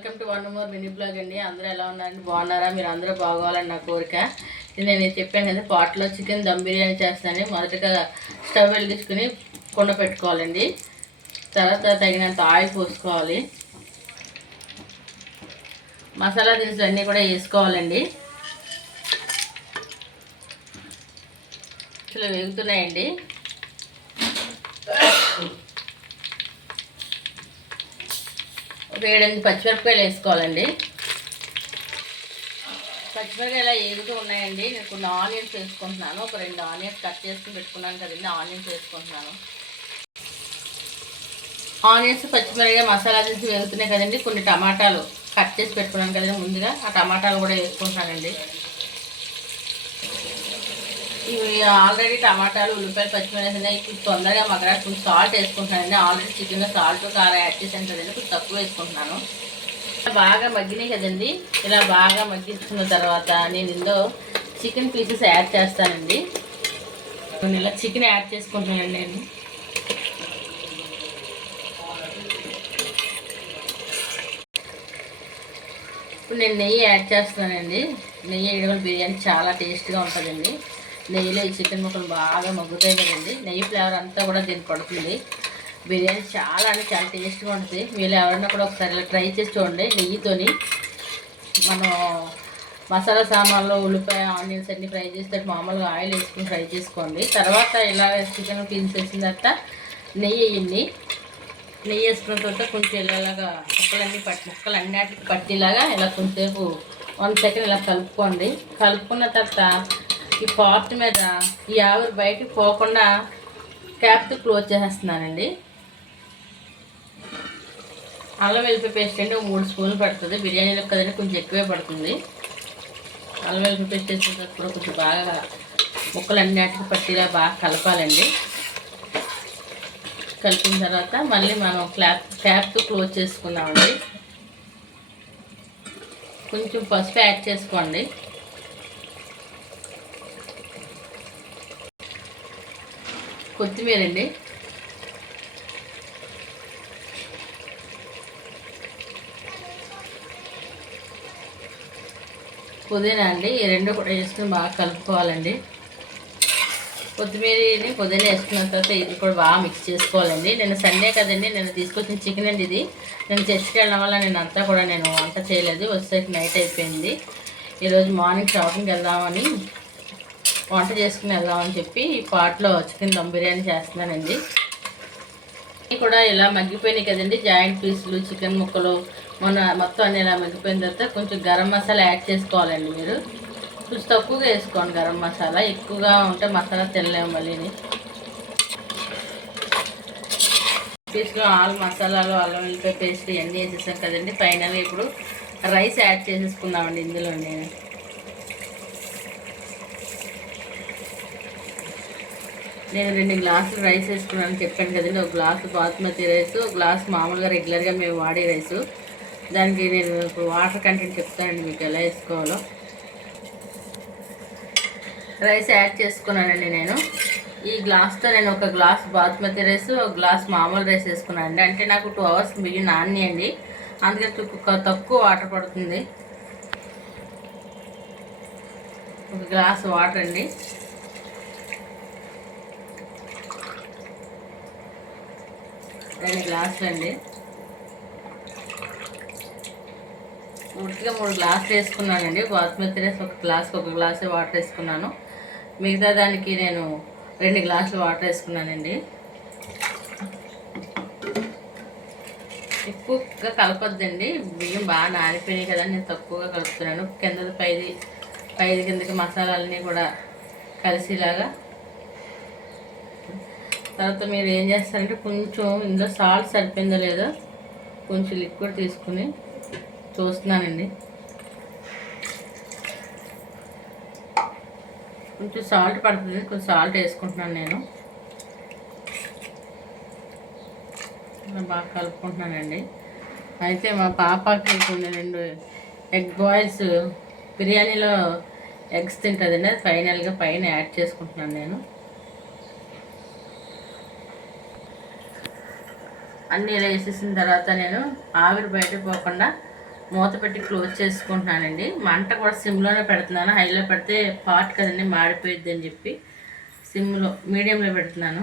Welcome to one more mini blog అండి. అందరూ ఎలా ఉన్నారండి? బాగున్నారా? మీరు అందరూ బాగోవాలని నా కోరిక. నేను చెప్పాను కదా పాట్లో చికెన్ దమ్ బిర్యానీ చేస్తాను మొదటగా స్టవ్ వెలిగించుకుని కుండ పెట్టుకోవాలండి. తర్వాత తగినంత ఆయిల్ పోసుకోవాలి. మసాలా దినుసులు అన్నీ కూడా వేసుకోవాలండి. అసలు వేగుతున్నాయండి. ఏడెనిమిది పచ్చిమిరపకాయలు వేసుకోవాలండి. పచ్చిమిరపకాయలు ఇలా ఏగుతూ ఉన్నాయండి. నేను కొన్ని ఆనియన్స్ వేసుకుంటున్నాను. ఒక రెండు ఆనియన్స్ కట్ చేసుకుని పెట్టుకున్నాను కదండి. ఆనియన్స్ వేసుకుంటున్నాను. ఆనియన్స్ పచ్చిమిరపకాయ మసాలా చేసి వేగుతున్నాయి కదండి. కొన్ని టమాటాలు కట్ చేసి పెట్టుకున్నాను కదండి ముందుగా. ఆ టమాటాలు కూడా వేసుకుంటానండి ఇవి ఆల్రెడీ టమాటాలు ఉల్లిపాయలు పచ్చిమిరపకాయ ఇప్పుడు తొందరగా మగరా కొంచెం సాల్ట్ వేసుకుంటున్నానండి. ఆల్రెడీ చికెన్ సాల్ట్ కారం యాడ్ చేసాను కదండి. కొంచెం తక్కువ వేసుకుంటున్నాను. బాగా మగ్గినాయి కదండి. ఇలా బాగా మగ్గించుకున్న తర్వాత నేను ఇందులో చికెన్ పీసెస్ యాడ్ చేస్తానండి. నేను ఇలా చికెన్ యాడ్ చేసుకుంటున్నానండి నేను. ఇప్పుడు నేను నెయ్యి యాడ్ చేస్తున్నానండి. నెయ్యి వేయడం బిర్యానీ చాలా టేస్ట్గా ఉంటుందండి. నెయ్యిలో ఈ చికెన్ ముక్కలు బాగా మగ్గుతాయి కదండి. నెయ్యి ఫ్లేవర్ అంతా కూడా దీనికి పడుతుంది. బిర్యానీ చాలా అంటే చాలా టేస్ట్గా ఉంటుంది. మీరు ఎవరైనా కూడా ఒకసారి ఇలా ట్రై చేసి చూడండి నెయ్యితోని. మనం మసాలా సామాన్లు ఉల్లిపాయ ఆనియన్స్ అన్ని ఫ్రై చేస్తే మామూలుగా ఆయిల్ వేసుకుని ఫ్రై చేసుకోండి. తర్వాత ఇలా చికెన్ తీసేసిన తర్వాత నెయ్యి వేయండి. నెయ్యి వేసుకున్న తర్వాత కొంచెం ఇలాగా ముక్కలన్నీ పట్టి ముక్కలు అన్నిటికి పట్టేలాగా ఇలా కొంచెంసేపు వన్ సెకండ్ ఇలా కలుపుకోండి. కలుపుకున్న తర్వాత ఈ పార్ట్ మీద ఈ ఆవిరి బయటికి పోకుండా క్యాప్తో క్లోజ్ చేసేస్తున్నానండి. అల్లం వెల్లిపాయ పేస్ట్ అండి ఒక మూడు స్పూన్లు పడుతుంది. బిర్యానీలో కదండి కొంచెం ఎక్కువే పడుతుంది. అల్లం వెల్లిపాయ పేస్ట్ వేసేటప్పుడు కొంచెం బాగా ముక్కలు అన్నిటికి పట్టిలా బాగా కలపాలండి. కలిపిన తర్వాత మళ్ళీ మనం క్లాప్ క్యాప్తో క్లోజ్ చేసుకున్నామండి కొంచెం పసుపు యాడ్ చేసుకోండి. కొత్తిమీర అండి పుదీనా అండి ఈ రెండు కూడా వేసుకుని బాగా కలుపుకోవాలండి. కొత్తిమీరని పుదీనా వేసుకున్న తర్వాత ఇది కూడా బాగా మిక్స్ చేసుకోవాలండి. నేను సండే కదండి నేను తీసుకొచ్చిన చికెన్ అండి ఇది. నేను చర్చికి వెళ్ళడం వల్ల నేను అంతా కూడా నేను వంట చేయలేదు. వచ్చేసరికి నైట్ అయిపోయింది. ఈరోజు మార్నింగ్ షాపింగ్కి వెళ్దామని వంట చేసుకుని వెళ్దామని చెప్పి ఈ పాట్లో చికెన్ దమ్ బిర్యానీ చేస్తున్నానండి. ఇవి కూడా ఇలా మగ్గిపోయినాయి కదండి జాయింట్ పీసులు చికెన్ ముక్కలు మొన్న మొత్తం అన్ని ఇలా మగ్గిపోయిన తర్వాత కొంచెం గరం మసాలా యాడ్ చేసుకోవాలండి మీరు. కొంచెం తక్కువగా వేసుకోండి గరం మసాలా ఎక్కువగా ఉంటే మసాలా తినలేము మళ్ళీని. పీస్లో ఆల్ మసాలాలు అల్లం వెల్లిపాయ పేస్ట్ ఇవన్నీ వేసేసాం కదండి ఫైనల్గా ఇప్పుడు రైస్ యాడ్ చేసేసుకుందామండి ఇందులో నేను నేను రెండు గ్లాసులు రైస్ వేసుకున్నాను చెప్పాను కదండి. ఒక గ్లాసు బాస్మతి రైస్ ఒక గ్లాస్ మామూలుగా రెగ్యులర్గా మేము వాడే రైస్ దానికి నేను ఇప్పుడు వాటర్ కంటెంట్ చెప్తానండి మీకు ఎలా వేసుకోవాలో. రైస్ యాడ్ చేసుకున్నానండి నేను. ఈ గ్లాస్తో నేను ఒక గ్లాస్ బాస్మతి రైస్ ఒక గ్లాస్ మామూలు రైస్ వేసుకున్నానండి అంటే నాకు టూ అవర్స్ బియ్యం నానియండి అందుకే తక్కువ వాటర్ పడుతుంది. ఒక గ్లాస్ వాటర్ అండి. రెండు గ్లాసులు అండి. పూర్తిగా మూడు గ్లాసులు వేసుకున్నానండి. బాస్మతి రైస్ ఒక గ్లాస్ ఒక గ్లాస్ వాటర్ వేసుకున్నాను. మిగతా దానికి నేను రెండు గ్లాసులు వాటర్ వేసుకున్నానండి. ఎక్కువగా కలపొద్దండి. బియ్యం బాగా నానిపోయినాయి కదా నేను తక్కువగా కలుపుతున్నాను. కింద పైది పైది కిందకి మసాలాలన్నీ కూడా కలిసేలాగా తర్వాత మీరు ఏం చేస్తారంటే కొంచెం ఇందులో సాల్ట్ సరిపోయిందో లేదో కొంచెం లిక్విడ్ తీసుకుని చూస్తున్నానండి. కొంచెం సాల్ట్ పడుతుంది కొంచెం సాల్ట్ వేసుకుంటున్నాను నేను. బాగా కలుపుకుంటున్నానండి. అయితే మా పాపకి కొన్ని రెండు ఎగ్ బాయిల్స్ బిర్యానీలో ఎగ్స్ తింటుందండి. అది ఫైనల్గా పైన యాడ్ చేసుకుంటున్నాను నేను. అన్నీ ఇలా వేసేసిన తర్వాత నేను ఆవిరి బయట పోకుండా మూత పెట్టి క్లోజ్ చేసుకుంటున్నానండి. మంట కూడా సిమ్లోనే పెడుతున్నాను. హైలో పెడితే పాట్ కదండి మాడిపోయిద్ది అని చెప్పి సిమ్లో మీడియంలో పెడుతున్నాను.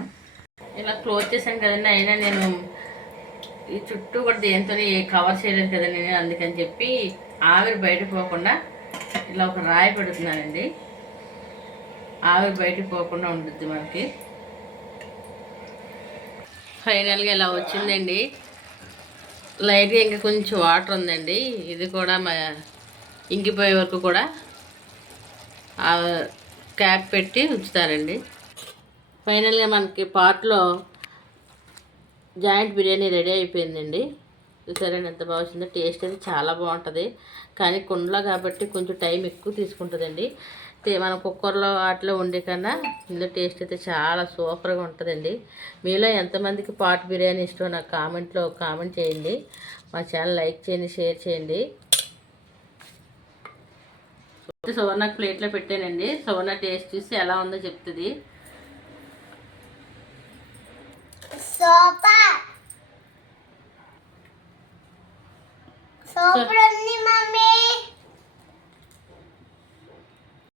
ఇలా క్లోజ్ చేశాను కదండి. అయినా నేను ఈ చుట్టూ కూడా దేంతో కవర్ చేయలేదు కదండి నేను. అందుకని చెప్పి ఆవిరి బయట పోకుండా ఇలా ఒక రాయి పెడుతున్నానండి. ఆవిరి బయటకు పోకుండా ఉంటుంది మనకి. ఫైనల్గా ఇలా వచ్చిందండి. లైట్గా ఇంకా కొంచెం వాటర్ ఉందండి. ఇది కూడా మా ఇంకిపోయే వరకు కూడా ఆ క్యాప్ పెట్టి ఉంచుతారండి ఫైనల్గా మనకి పాట్లో జాయింట్ బిర్యానీ రెడీ అయిపోయిందండి. చూసారండి ఎంత బాగుందో టేస్ట్ అయితే చాలా బాగుంటుంది. కానీ కుండలో కాబట్టి కొంచెం టైం ఎక్కువ తీసుకుంటుందండి. మన కుక్కర్లో వాటిలో ఉండే కన్నా ఇందులో టేస్ట్ అయితే చాలా సూపర్గా ఉంటుందండి. మీలో ఎంతమందికి పాట్ బిర్యానీ ఇష్టం నాకు కామెంట్లో కామెంట్ చేయండి. మా ఛానల్ లైక్ చేయండి షేర్ చేయండి. సువర్ణకు ప్లేట్లో పెట్టానండి. సువర్ణ టేస్ట్ చూసి ఎలా ఉందో చెప్తుంది. సూపర్. సూపర్